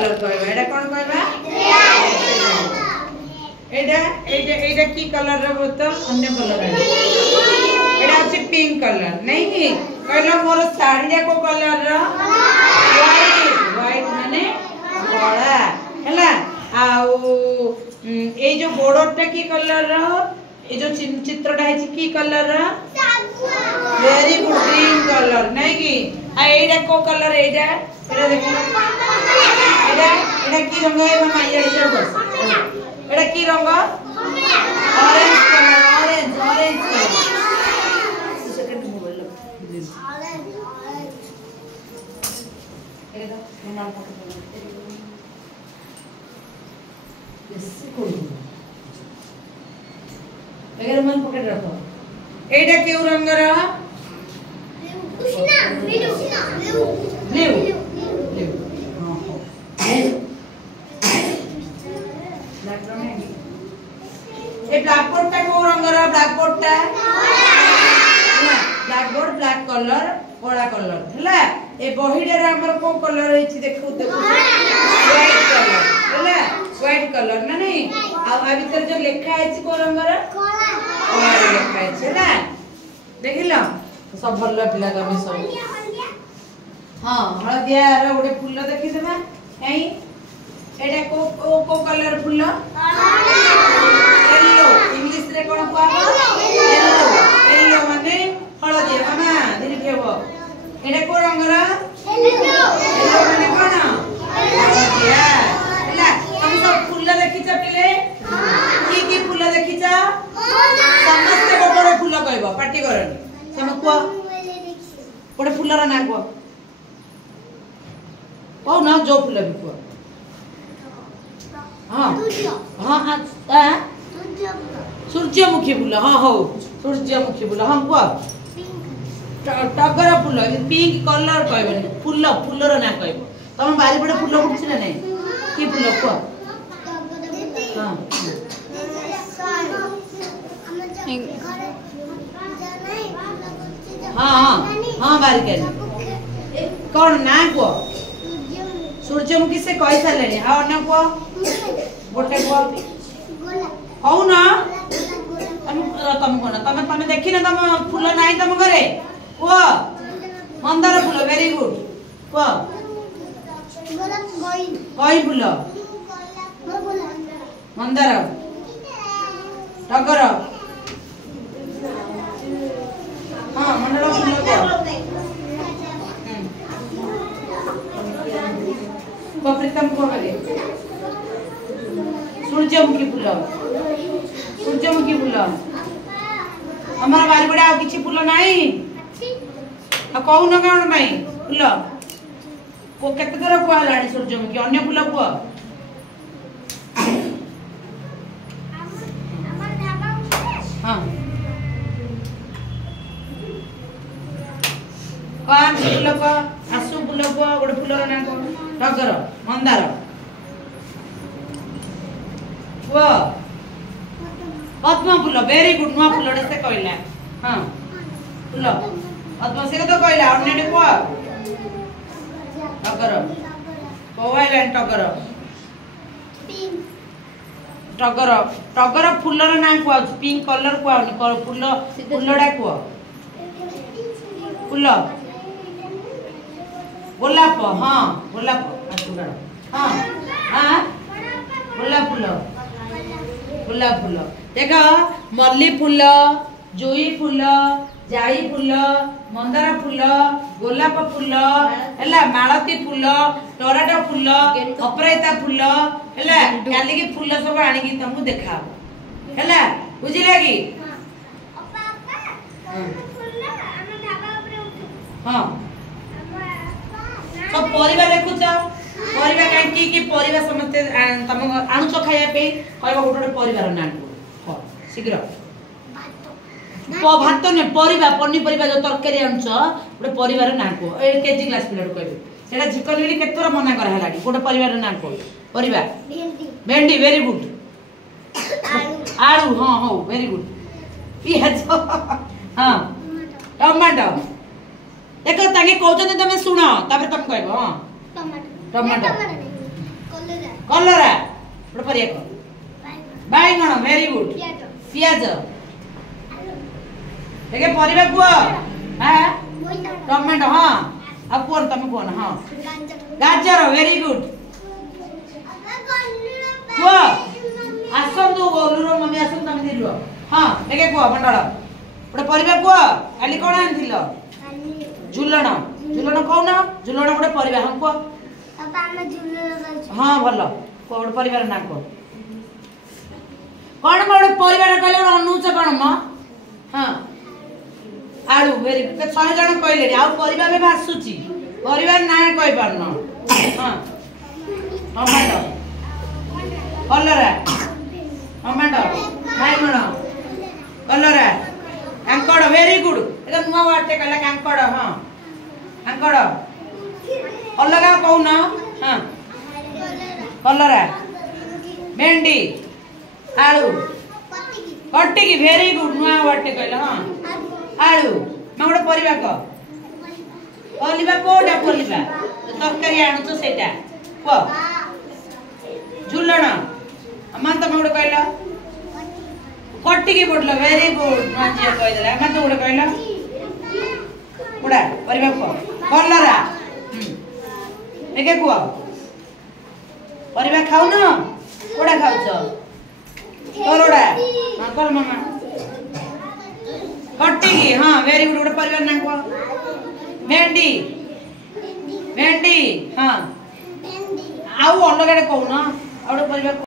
colour कहबा एटा कोन कहबा एटा की कलर रे बोतल अन्य कलर है एटा अछि पिंक कलर नहीं कि कहलो मोर साड़ी को कलर रो व्हाइट माने कला हैला आउ ए जो बॉर्डरटा की कलर रो ए जो चित्रटा है की कलर रो वेरी गुड ग्रीन कलर नहीं कि आ एटा को कलर एटा एटा देखो एटा की रंग है मामा ये बस एटा की रंग orange colour orange second mobile एटा मामा पकड़ यस कोई अगर मन पकड़ रखो एटा क्यों रंग रा ब्लू ए ब्लैक बोर्ड टा को रंग रा ब्लैक बोर्ड टा black board black colour Cola colour हैला ए बहिडे रे हमर को कलर हेछि देखु व्हाइट कलर हैला व्हाइट कलर ना नहीं आ भीतर जो लिखा हेछि को रंग रा कोला लिखा हेछि हैला देखिलो सब भल्ला पिला कमी सब हां हळदिया रे ओडे फूल देखि देबा एई एटा को कलर फूल येलो इंग्लिश रे कोन कहबो येलो माने हळदिया मामा धीरे खेबो एटा को रंग रा येलो माने कोन हळदिया हैला हम सब फूल देखि छ पिले की फूल देखि छ समस्त बडबड फूल कहबो पार्टी करन सम को कोडे फूलर ना को ना जो फूल भी को हां हां सूर्यमुखी फूल हां हो सूर्यमुखी फूल हां को टगर फूल पिंक कलर कहबे फूल फूलर ना कहबो तम बारी पड़े फूल फुटछ ना नहीं की फूल को हां हां बारी के कौन ना को सूर्यमुखी से कहि सालेनी आ अन्य को गोटे को हौ ना तुम कोन तुम देखि ना तुम फूल नाही तुम घरे को मंदार फूल वेरी गुड को कोई फूल मंदार टगर हां मंदार फूल को प्रीतम को करे सूर्यमुखी फूल हमारा बारी बडा आ किछि फूल नाही आ कहू न कोन भाई फूल को केते तरह को लाडी सूर्यमुखी अन्य फूल को हां कौन फूल को आसु फूल को गोटे फूलर ना को टगर मंदार वो पद्म फूल वेरी गुड नुआ फूलडे से कहला हां फूल पद्म से तो कहला अन्य को टगर कोवाइला टगर टगर टगर फूलर ना को पिंक कलर को फूल फूलडा को फूल गोलाप हां गोलाप आसुड़ा हां हां गोलाप फूल देखो मल्ली फूल जुई फूल जाई फूल मंदार फूल गोलाप फूल हैला मालती फूल टराटो फूल अपराजिता फूल हैला काली की फूल सब आनी की तुमको देखा हैला बुझिला की हां सब परिवार देखुछ परिवार काई की परिवार समस्त तम आनुछ खाया पे कहबो गोटे परिवार ना को शीघ्र भात ने परिवार पन्नी परिवार जो तरकारी आनुछ गोटे परिवार ना को ए केजी क्लास पिलर कहबे सेटा झिकन मिली केतरा मना कर हलाडी गोटे परिवार ना को परिवार भेंडी वेरी गुड आलू हां हां वेरी गुड पियाज हां टमाटो देखो ताके कहते तुम सुनो तापर तुम कहबो हां टमाटो कलरा गोटे परिया कह बैगण वेरी गुड पियाज देखे परिवा कुआ हां टमाटो हां अब कौन तुम कौन हां गाजर वेरी गुड कुआ आसंतु बोलुरो मम्मी आसन तुम दिलु हां देखे कुआ मंडल गोटे परिवा कुआ काली कोन आनथिलो झुलण झुलण कौन झुलण गोटे परिवा हां कुआ हाँ भल गोटे परिवार ना कह कौन गोटे परिवार कहले अनुच कौन म हाँ आलू वेरी गुड 100 जन कहले आ परिवार में भासुची परिवार ना कहि पारन हाँ टमाटो कलरा टमाटो बैगण कलरा कांकड़ वेरी गुड एटा नुवा वाटे कहला कांकड़ हाँ कांकड़ अलग कौन हाँ कलरा भेंडी आलू कटिकी वेरी गुड नुआ वाटे कहला हाँ आलू मैं गोटे परिवा कह परिवा कोटा परिवा तरकारी आणुछ सेटा कह झुलण अम्मा तुम गोटे कहला कटिकी पड़ल वेरी गुड नुआ झील कहीदेला अम्मा तो गोटे कहला गोटा परिवा कह कलरा देखे कुआ परिवा खाऊ न कोड़ा खाउछ तोरडा हां कल मामा कटिकी हां वेरी गुड गोटे परिवार ना को भेंडी भेंडी हां आउ अलग कहू न आ गोटे परिवार